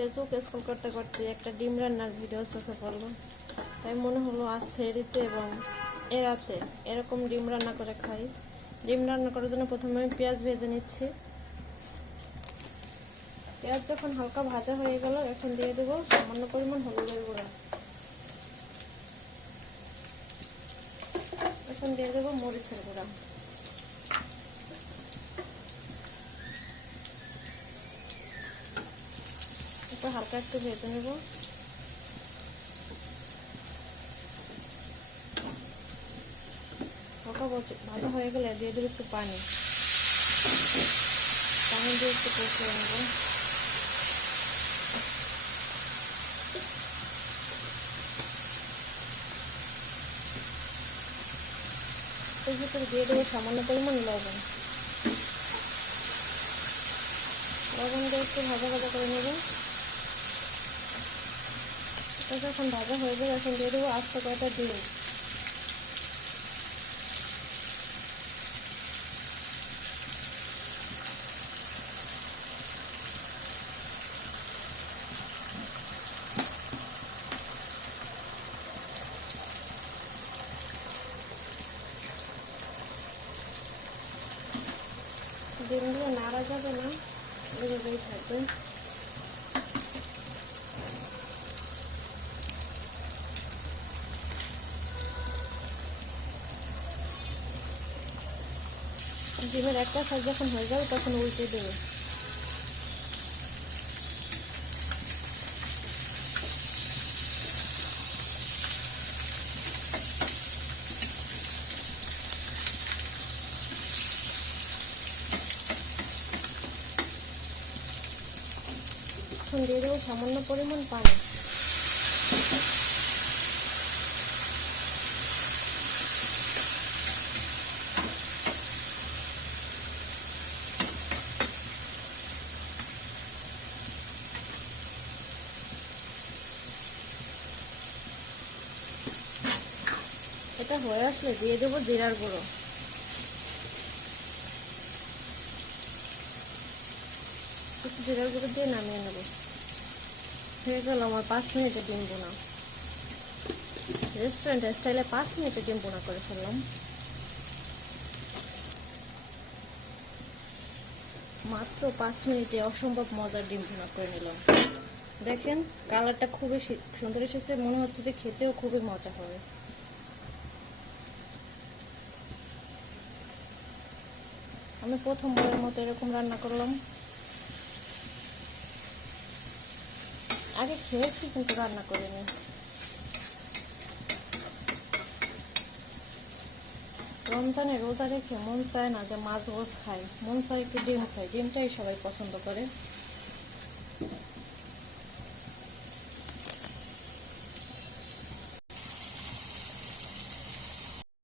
Facebook scroll করতে করতে একটা ডিম রান্নার ভিডিও চোখে পড়লো, তাই মনে হলো আজ সেহরিতে এবং এ রাতে এরকম ডিম রান্না করে খাই। ডিম রান্না করার জন্য প্রথমে আমি পেঁয়াজ ভেজে নিচ্ছি। পেঁয়াজ যখন হালকা ভাজা হয়ে গেল, এখন দিয়ে দেবো সামান্য পরিমাণ হলুদের গুঁড়া। এখন দিয়ে দেবো মরিচের গুঁড়া। এরপর হালকা একটু ভেজে নেব। হালকা ভাজা হয়ে গেলে দিয়ে দেবো একটু পানি দিয়ে একটু কষিয়ে নেব। এর ভিতরে দিয়ে দেবো সামান্য পরিমাণ লবণ দিয়ে একটু ভাজা ভাজা করে নেব। এটা যখন ভাজা হয়ে যাবে, এখন দিয়ে দেবো আস্ত কয়টা ডিম। ডিমগুলো নাড়া যাবে না, এভাবেই থাকবে। ডিমের একটা সাইজ যখন হয়ে যাবে, তখন উল্টে দেবে। এখন দিয়ে দেবো সামান্য পরিমাণ পানি। এটা হয়ে আসলে দিয়ে দেবো জিরার গুঁড়ো। একটু জিরার গুঁড়ো দিয়ে নামিয়ে নেব। হয়ে গেল আমার 5 মিনিটে ডিম বোনা। রেস্টুরেন্ট স্টাইলে 5 মিনিটে ডিম বোনা করে ফেললাম। মাত্র 5 মিনিটে অসম্ভব মজার ডিম বোনা করে নিলাম। দেখেন কালারটা খুবই সুন্দর এসেছে, মনে হচ্ছে যে খেতেও খুবই মজা হবে। আমি প্রথমবারের মতো এরকম রান্না করলাম। আগে খেয়েছি কিন্তু রান্না করিনি। রমজানে রোজা রেখে মন চায় না যে মাছ গোছ খাই, মন চায় একটু ডিম খাই। ডিমটাই সবাই পছন্দ করে।